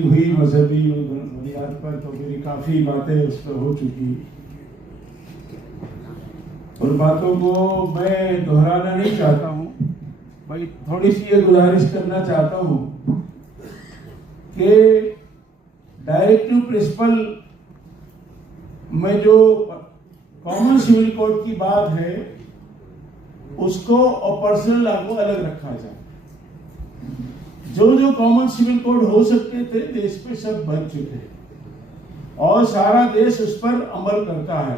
हुई मजहबी बुनियाद पर तो मेरी काफी बातें उस पर हो चुकी। उन बातों को मैं दोहराना नहीं चाहता हूँ, भाई थोड़ी सी ये गुजारिश करना चाहता हूँ कि डायरेक्टिव प्रिंसिपल में जो कॉमन सिविल कोड की बात है उसको और पर्सनल लॉ को अलग रखा जाए। जो कॉमन सिविल कोड हो सकते थे देश पे सब बन चुके हैं और सारा देश उस पर अमल करता है।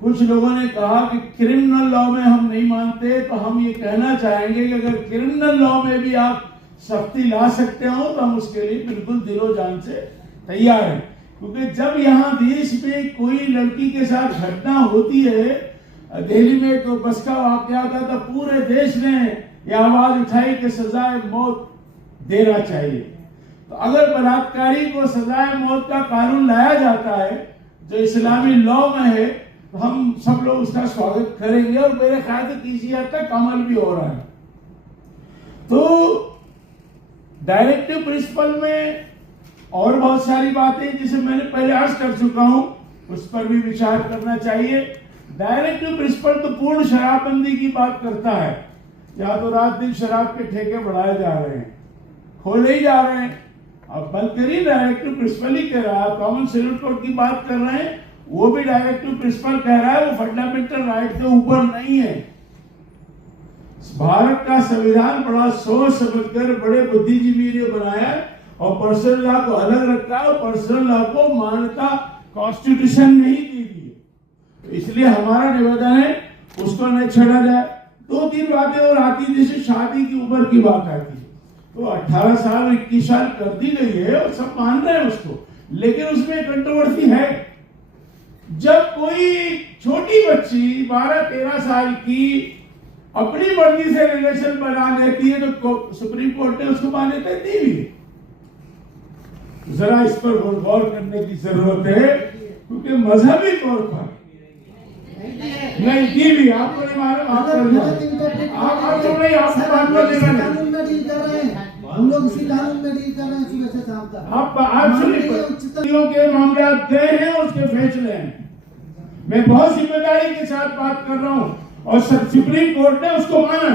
कुछ लोगों ने कहा कि क्रिमिनल लॉ में हम नहीं मानते, तो हम ये कहना चाहेंगे कि अगर क्रिमिनल लॉ में भी आप सख्ती ला सकते हो तो हम उसके लिए बिल्कुल दिलो जान से तैयार हैं। क्योंकि जब यहाँ देश में कोई लड़की के साथ घटना होती है, दिल्ली में तो बस का वाकया था, तो पूरे देश ने ये आवाज उठाई कि सजाए मौत देना चाहिए। तो अगर बलात्कारी को सजाए मौत का कानून लाया जाता है जो इस्लामी लॉ में है, तो हम सब लोग उसका स्वागत करेंगे और मेरे ख्याल से किसी हद तक अमल भी हो रहा है। तो डायरेक्टिव प्रिंसिपल में और बहुत सारी बातें जिसे मैंने पहले अर्ज कर चुका हूं, उस पर भी विचार करना चाहिए। डायरेक्टिव प्रिंसिपल तो पूर्ण शराबबंदी की बात करता है, या तो रात दिन शराब के ठेके बढ़ाए जा रहे हैं, खोले ही जा रहे हैं। अब बंद करिए, डायरेक्टिव प्रिंसिपल ही कह रहा है। कॉमन सिविल कोड की बात कर रहे हैं, वो भी डायरेक्टिव प्रिंसिपल कह रहा है, वो फंडामेंटल राइट के ऊपर नहीं है। भारत का संविधान बड़ा सोच समझकर बड़े बुद्धिजीवी ने बनाया और पर्सनल लॉ को अलग रखा और पर्सनल लॉ को मान्यता कॉन्स्टिट्यूशन नहीं दी गई। तो इसलिए हमारा निवेदन है उसको न छेड़ा जाए। 2-3 बातें और आती, जैसे शादी की उम्र की बात आती है, तो 18 साल 21 साल कर दी गई है और सब मान रहे हैं उसको, लेकिन उसमें कंट्रोवर्सी है। जब कोई छोटी बच्ची 12-13 साल की अपनी मर्जी से रिलेशन बना लेती है तो सुप्रीम कोर्ट ने उसको मान्यता दी हुई है। जरा इस पर गौर करने की जरूरत है, क्योंकि मजहबी तौर पर नहीं दी भी, आपको नहीं मालूम, आप नहीं, आपको बात कर देगा नहीं। हम लोग इसी कानून में डील कर रहे हैं सुबह से शाम तक। आप सुनिए के मामला गए हैं, उसके फैसले हैं। मैं बहुत जिम्मेदारी के साथ बात कर रहा हूं और सुप्रीम कोर्ट ने उसको माना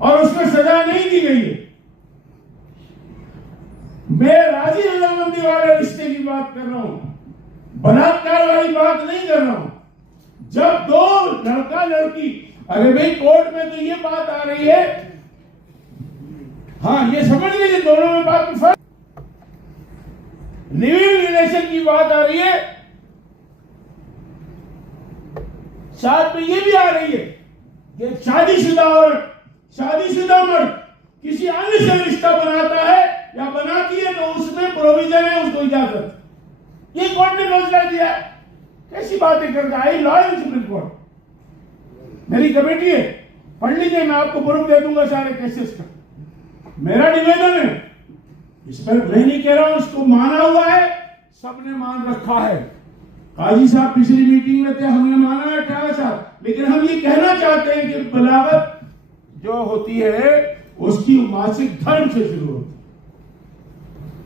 और उसमें सजा नहीं दी गई है। मैं राजी रजामंदी वाले रिश्ते की बात कर रहा हूं, बलात्कार वाली बात नहीं कर रहा हूं। जब 2 लड़का लड़की, अरे भाई कोर्ट में तो ये बात आ रही है, हाँ ये समझ लीजिए दोनों में बात में फर्क। लिविंग रिलेशन की बात आ रही है, साथ में ये भी आ रही है कि शादीशुदा औरत, शादीशुदा मर्द किसी अन्य से रिश्ता बनाता है या बनाती है तो उसमें प्रोविजन है, उसको इजाजत। ये कोर्ट ने फैसला दिया। कैसी बातें करता है लॉ इन सुप्रीम कोर्ट। मेरी कमेटी है, पढ़ लीजिए, मैं आपको प्रूफ दे दूंगा सारे केसेस का। मेरा निवेदन है, इस पर मैं नहीं कह रहा हूं, इसको माना हुआ है, सबने मान रखा है। काजी साहब पिछली मीटिंग में थे, हमने माना है 18 साल, लेकिन हम ये कहना चाहते हैं कि बलागत जो होती है उसकी मासिक धर्म से शुरू होती है।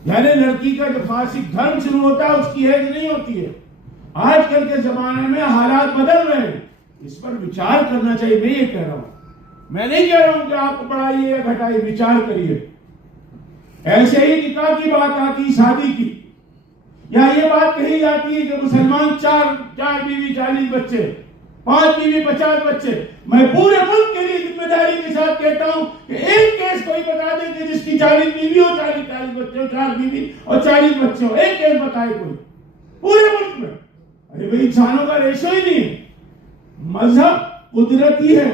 यानी लड़की का जो मासिक धर्म शुरू होता है उसकी एज नहीं होती है। आजकल के जमाने में हालात बदल रहे हैं, इस पर विचार करना चाहिए। मैं ये कह रहा हूं, मैं नहीं कह रहा हूं कि आप बढ़ाइए या घटाइए, विचार करिए। ऐसे ही निकाह की बात आती, शादी की, या ये बात कही जाती है कि मुसलमान 4 बीवी 40 बच्चे, 5 बीवी 50 बच्चे। मैं पूरे मुल्क के लिए जिम्मेदारी के साथ कहता हूं कि एक केस कोई बता दे कि जिसकी 40 बीवी हो, 40 बच्चे हो, 4 बीवी और 40 बच्चे हो, एक केस बताए कोई पूरे मुल्क में। अरे भाई इंसानों का रेशो ही नहीं। मजहब कुदरती है,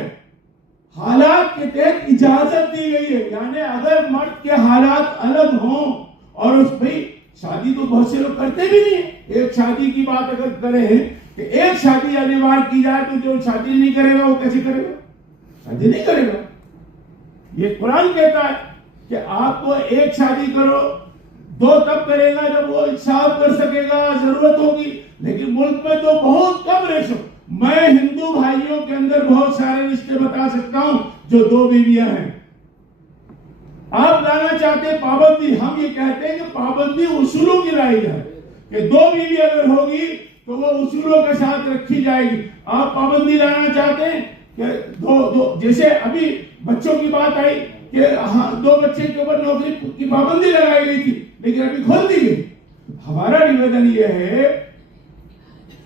हालात के तहत इजाजत दी गई है। यानी अगर मर्द के हालात अलग हों, और उस भाई शादी तो बहुत से लोग करते भी नहीं। एक शादी की बात अगर करें कि एक शादी अनिवार्य की जाए तो जो शादी नहीं करेगा वो कैसे करेगा? शादी नहीं करेगा। ये कुरान कहता है कि आपको एक शादी करो, 2 तब करेगा जब वो इंसाफ कर सकेगा, जरूरत होगी। लेकिन मुल्क में तो बहुत कम रेशो। मैं हिंदू भाइयों के अंदर बहुत सारे रिश्ते बता सकता हूं जो 2 बीवियां हैं। आप लाना चाहते हैं पाबंदी, हम ये कहते हैं कि पाबंदी उसूलों की लाई जाए कि 2 बीवी अगर होगी तो वो उसूलों के साथ रखी जाएगी। आप पाबंदी लाना चाहते हैं कि दो जैसे अभी बच्चों की बात आई कि हाँ 2 बच्चे के ऊपर नौकरी की पाबंदी लगाई गई थी, लेकिन अभी खोल दी गई। हमारा निवेदन यह है,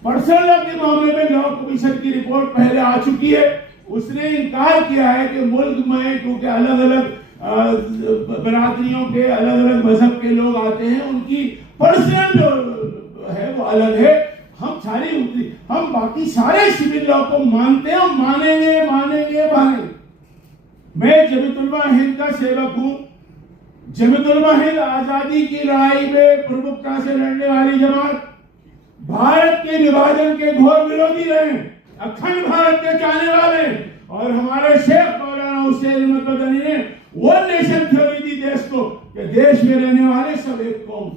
पर्सनल लॉ के मामले में लॉ कमीशन की रिपोर्ट पहले आ चुकी है, उसने इनकार किया है कि मुल्क में क्योंकि अलग अलग बरादरियों के अलग अलग मजहब के लोग आते हैं, उनकी पर्सनल जो है वो अलग है। हम बाकी सारे सिविल लॉ को मानते हैं, मानेंगे मानेंगे मानेंगे। मैं जमीयत उलमा हिंद का सेवक हूं। जमीयत उलमा हिंद आजादी की लड़ाई में प्रमुखता से लड़ने वाली जमात, भारत के विभाजन के घोर विरोधी रहे, अखंड भारत के चाहने वाले, और हमारे शेख मौलाना हुसैन अहमद मदनी ने वन नेशन थ्योरी दी देश को कि देश में रहने वाले सब एक कौम,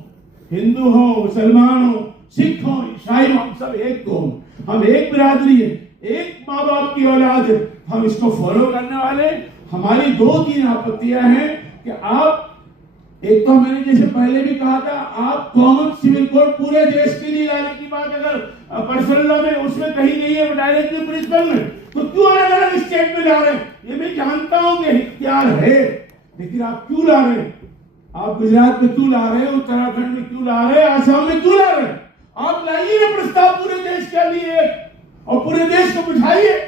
हिंदू हो, मुसलमान हो, सिख हो, ईसाई हो, हम सब एक कौम, हम एक बिरादरी है, एक माँ बाप की औलाद है, हम इसको फॉलो करने वाले। हमारी 2-3 आपत्तियां हैं कि आप, एक तो मैंने जैसे पहले भी कहा था, आप कॉमन सिविल कोड पूरे देश के लिए लाने की बात अगर पर्सनल लॉ में उसमें कहीं नहीं है, डायरेक्टली प्रिंसिपल में, तो क्यों अलग अलग स्टेट में ला रहे हैं? ये मैं जानता हूं कि इख्तियार है, लेकिन आप क्यों ला रहे हैं? आप गुजरात में क्यों ला रहे हैं, उत्तराखंड में क्यों ला रहे हैं, आसाम में क्यों ला रहे हैं? आप लाइए ना प्रस्ताव पूरे देश के लिए और पूरे देश को बिठाइए,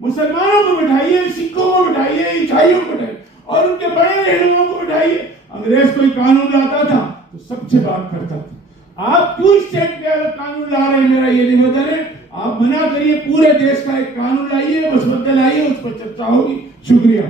मुसलमानों को बिठाइए, सिखों को बिठाइए, ईसाइयों को बिठाइए और उनके बड़े रहनुमाओं को बिठाइए। अंग्रेज कोई कानून लाता था तो सबसे बात करता था। आप क्यों स्टेट के अलग कानून ला रहे हैं? मेरा ये निवेदन है, आप मना करिए, पूरे देश का एक कानून लाइए, मसवदे लाइए, उस पर चर्चा होगी। शुक्रिया।